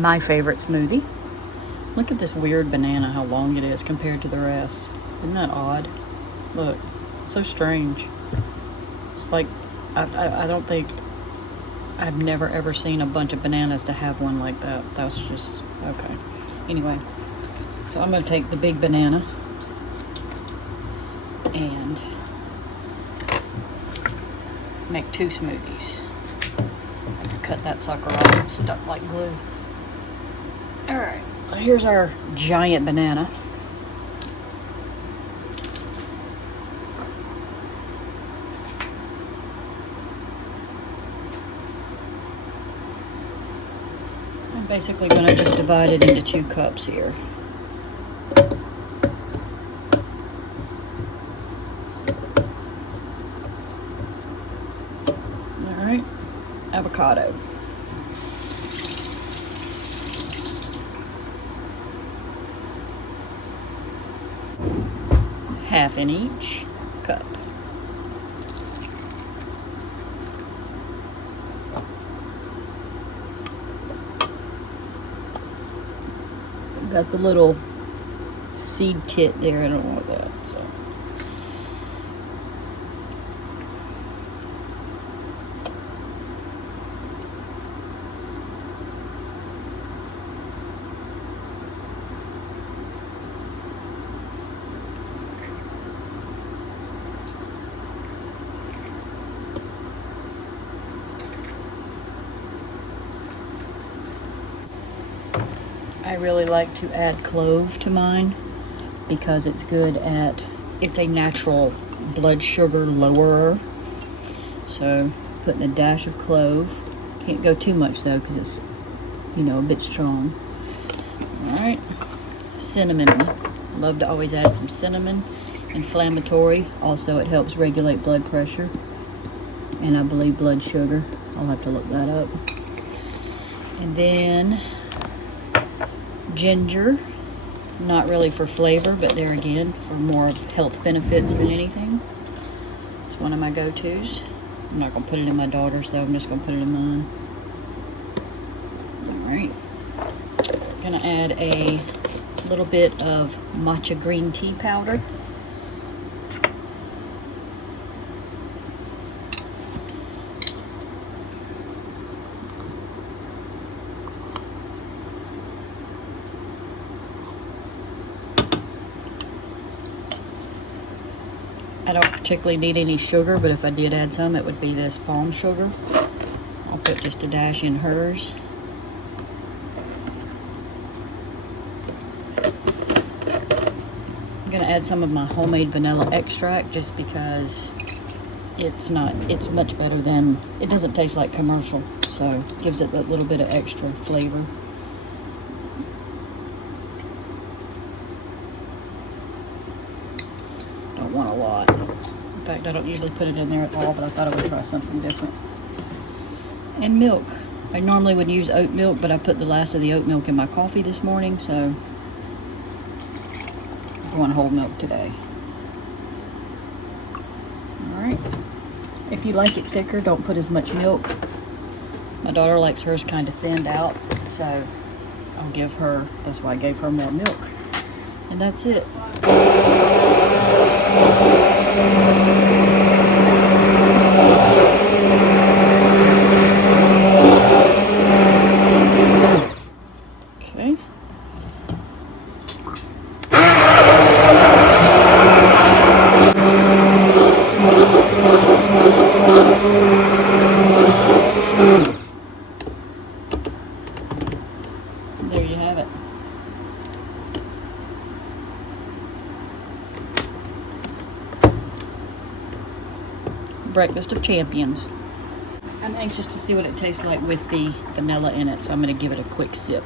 my favorite smoothie. Look at this weird banana, how long it is compared to the rest. Isn't that odd? Look, so strange. It's like, I don't think, I've never ever seen a bunch of bananas to have one like that. That's just, okay. Anyway, so I'm going to take the big banana and make 2 smoothies. I have to cut that sucker off, it's stuck like glue. Alright, so here's our giant banana. I'm basically going to just divide it into 2 cups here. Alright, avocado. Half in each cup. Got the little seed tit there, I don't want that, so. I really like to add clove to mine because it's good at, it's a natural blood sugar lowerer. So putting a dash of clove. Can't go too much though because it's, you know, a bit strong. Alright, cinnamon. Love to always add some cinnamon. Inflammatory. Also it helps regulate blood pressure. And I believe blood sugar. I'll have to look that up. And then ginger, not really for flavor, but there again, for more health benefits than anything. It's one of my go-tos. I'm not going to put it in my daughter's though, I'm just going to put it in mine. Alright. Going to add a little bit of matcha green tea powder. I don't particularly need any sugar, but if I did add some, it would be this palm sugar. I'll put just a dash in hers. I'm gonna add some of my homemade vanilla extract just because it's much better than, it doesn't taste like commercial, so it gives it a little bit of extra flavor. Don't want a lot. In fact, I don't usually put it in there at all, but I thought I would try something different. And milk. I normally would use oat milk, but I put the last of the oat milk in my coffee this morning, so I want whole milk today. Alright. If you like it thicker, don't put as much milk. My daughter likes hers kind of thinned out, so I'll give her, that's why I gave her more milk. And that's it. Okay. There you have it. Breakfast of champions. I'm anxious to see what it tastes like with the vanilla in it, so I'm going to give it a quick sip.